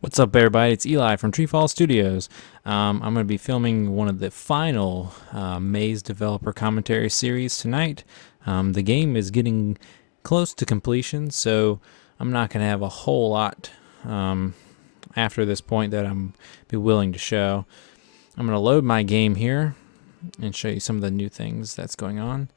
What's up, everybody? It's Eli from TreeFall Studios. I'm going to be filming one of the final Maze developer commentary series tonight. The game is getting close to completion, so I'm not going to have a whole lot after this point that I'm be willing to show. I'm going to load my game here and show you some of the new things that's going on.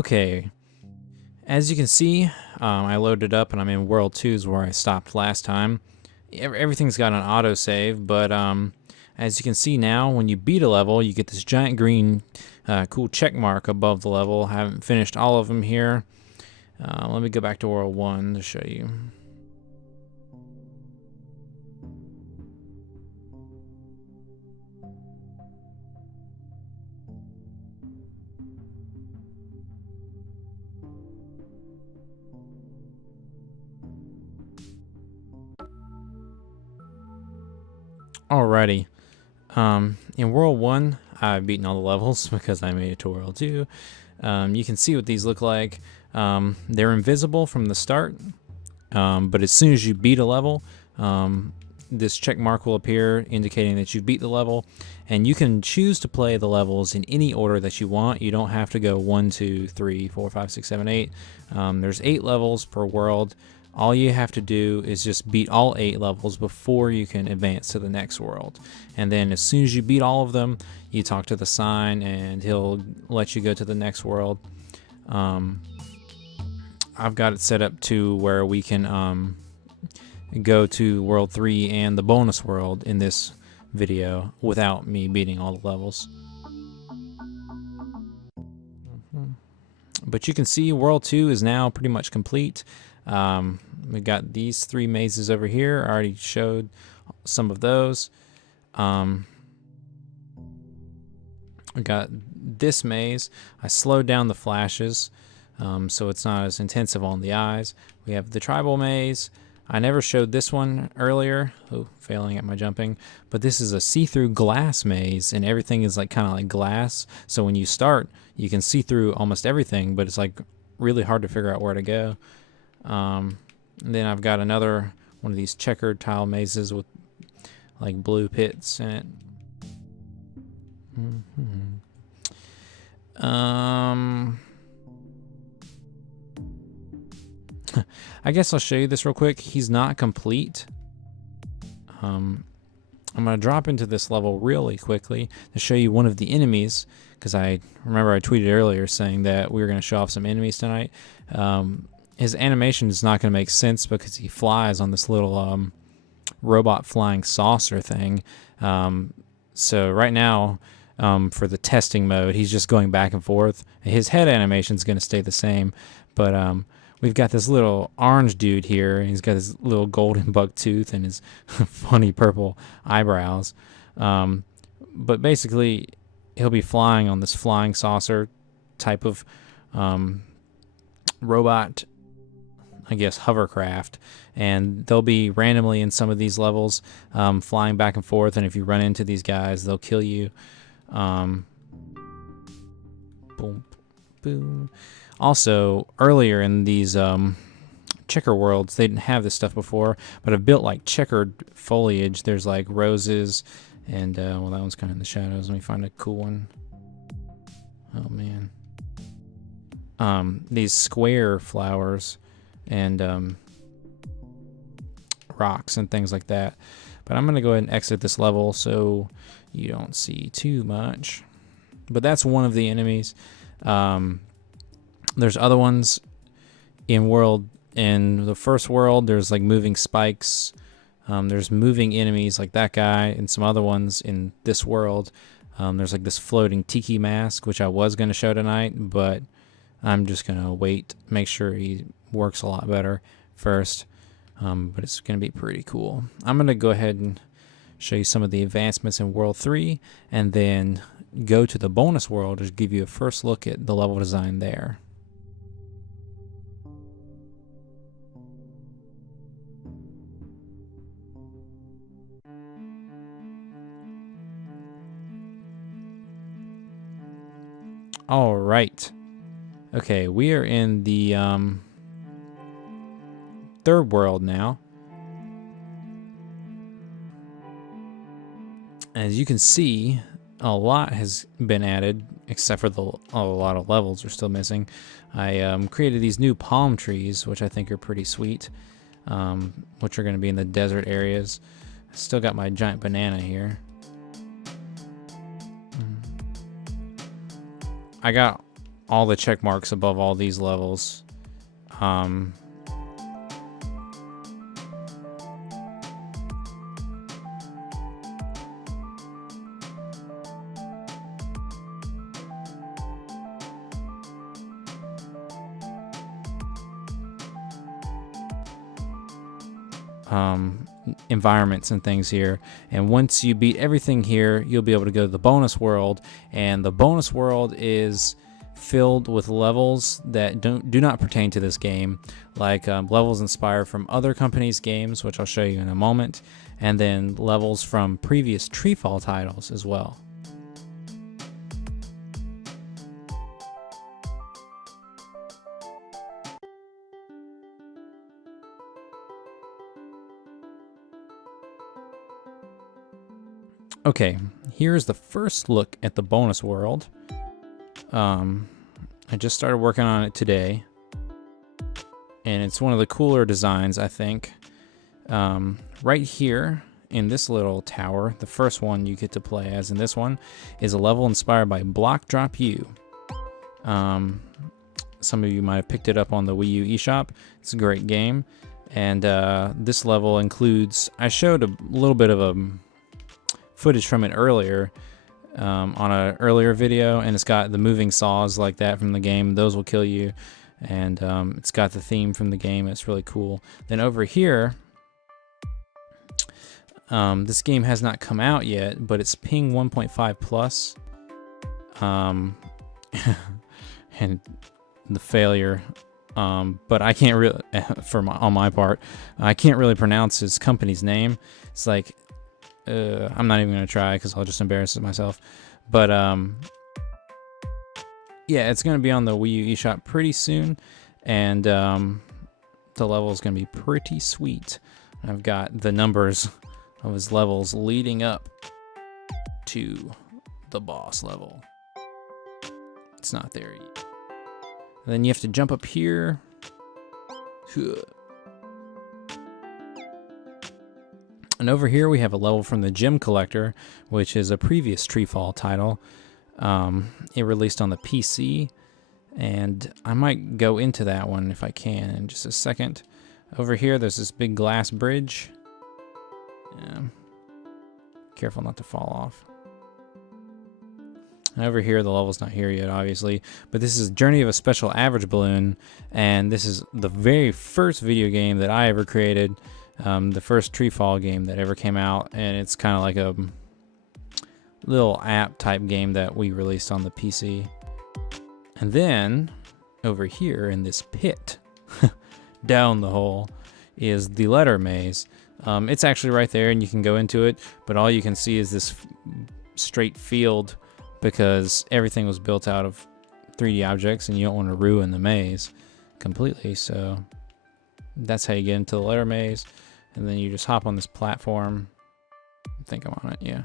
Okay, as you can see, I loaded up and I'm in World 2's where I stopped last time. Everything's got an autosave, but as you can see now, when you beat a level, you get this giant green cool check mark above the level. I haven't finished all of them here. Let me go back to World 1 to show you. Alrighty. In World 1, I've beaten all the levels because I made it to World 2. You can see what these look like. They're invisible from the start, but as soon as you beat a level, this check mark will appear indicating that you beat the level, and you can choose to play the levels in any order that you want. You don't have to go 1, 2, 3, 4, 5, 6, 7, 8. There's 8 levels per world. All you have to do is just beat all 8 levels before you can advance to the next world. And then as soon as you beat all of them, you talk to the sign and he'll let you go to the next world. I've got it set up to where we can go to World 3 and the bonus world in this video without me beating all the levels. But you can see World 2 is now pretty much complete. We got these 3 mazes over here. I already showed some of those. We got this maze. I slowed down the flashes so it's not as intensive on the eyes. We have the tribal maze. I never showed this one earlier. Oh, failing at my jumping. But this is a see-through glass maze, and everything is like kind of like glass. So when you start, you can see through almost everything, but it's like really hard to figure out where to go. And then I've got another one of these checkered tile mazes with like blue pits in it. I guess I'll show you this real quick. He's not complete. I'm gonna drop into this level really quickly to show you one of the enemies, because I remember I tweeted earlier saying that we were gonna show off some enemies tonight. His animation is not going to make sense because he flies on this little robot flying saucer thing. So right now, for the testing mode, he's just going back and forth. His head animation is going to stay the same, but we've got this little orange dude here, and he's got his little golden buck tooth and his funny purple eyebrows. But basically, he'll be flying on this flying saucer type of robot, I guess, hovercraft, and they'll be randomly in some of these levels flying back and forth, and if you run into these guys, they'll kill you. Boom, boom. Also, earlier in these checker worlds, they didn't have this stuff before, but I've built like checkered foliage. There's like roses, and well, that one's kind of in the shadows. Let me find a cool one. Oh man. These square flowers and rocks and things like that. But I'm going to go ahead and exit this level so you don't see too much. But that's one of the enemies. There's other ones in the first world. There's like moving spikes. There's moving enemies like that guy, and some other ones in this world. There's like this floating tiki mask, which I was going to show tonight, but I'm just going to wait, make sure he works a lot better first, but it's going to be pretty cool. I'm going to go ahead and show you some of the advancements in World 3, and then go to the bonus world to give you a first look at the level design there. All right. Okay, we are in the third world now. As you can see, a lot has been added, except for a lot of levels are still missing. I created these new palm trees, which I think are pretty sweet, which are going to be in the desert areas. I still got my giant banana here. I got all the check marks above all these levels. Environments and things here, and once you beat everything here, you'll be able to go to the bonus world, and the bonus world is filled with levels that do not pertain to this game, like levels inspired from other companies' games, which I'll show you in a moment, and then levels from previous TreeFall titles as well. Okay, here's the first look at the bonus world. I just started working on it today, and it's one of the cooler designs, I think. Right here in this little tower, the first one you get to play as in this one, is a level inspired by Block Drop U. Some of you might have picked it up on the Wii U eShop. It's a great game, and this level includes, I showed a little bit of a footage from it earlier on an earlier video, and it's got the moving saws like that from the game. Those will kill you, and it's got the theme from the game. It's really cool. Then over here, this game has not come out yet, but it's ping 1.5 plus, and the failure, but I can't really on my part, I can't really pronounce his company's name. It's like, I'm not even gonna try because I'll just embarrass myself. But yeah, it's gonna be on the Wii U eShop pretty soon, and the level is gonna be pretty sweet. I've got the numbers of his levels leading up to the boss level. It's not there yet. And then you have to jump up here. And over here we have a level from the Gem Collector, which is a previous TreeFall title. It released on the PC, and I might go into that one if I can in just a second. Over here there's this big glass bridge. Careful not to fall off. And over here the level's not here yet, obviously, but this is Journey of a Special Average Balloon, and this is the very first video game that I ever created. The first TreeFall game that ever came out, and it's kind of like a little app type game that we released on the PC. And then over here in this pit down the hole is the letter maze. It's actually right there and you can go into it, but all you can see is this straight field because everything was built out of 3D objects and you don't want to ruin the maze completely. So that's how you get into the letter maze. And then you just hop on this platform. I think I'm on it, yeah.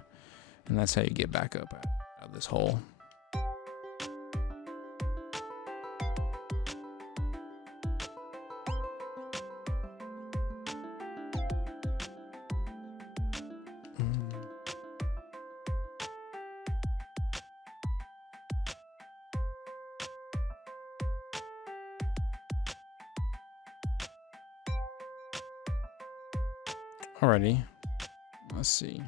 And that's how you get back up out of this hole. Alrighty, let's see.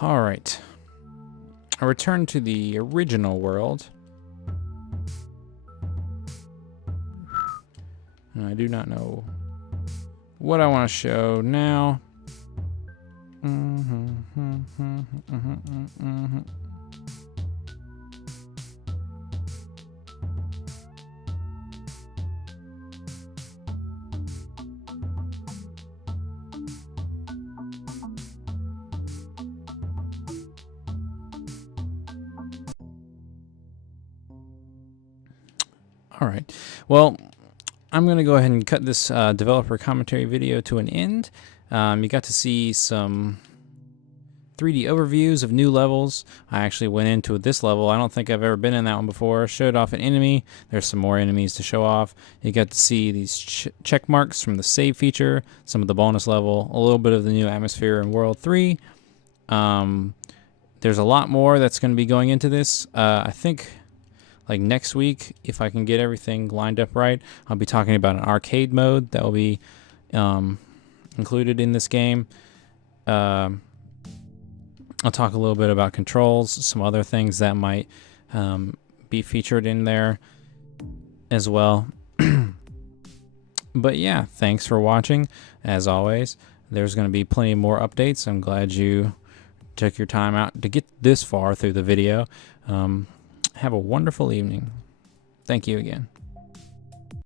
All right, I return to the original world. And I do not know what I want to show now. All right. Well, I'm going to go ahead and cut this developer commentary video to an end. You got to see some 3D overviews of new levels. I actually went into this level. I don't think I've ever been in that one before. Showed off an enemy. There's some more enemies to show off. You got to see these check marks from the save feature, some of the bonus level, a little bit of the new atmosphere in World 3. There's a lot more that's going to be going into this. I think like next week, if I can get everything lined up right, I'll be talking about an arcade mode that will be included in this game. I'll talk a little bit about controls, some other things that might be featured in there as well. But yeah, thanks for watching. As always, there's going to be plenty more updates. I'm glad you took your time out to get this far through the video. Have a wonderful evening. Thank you again.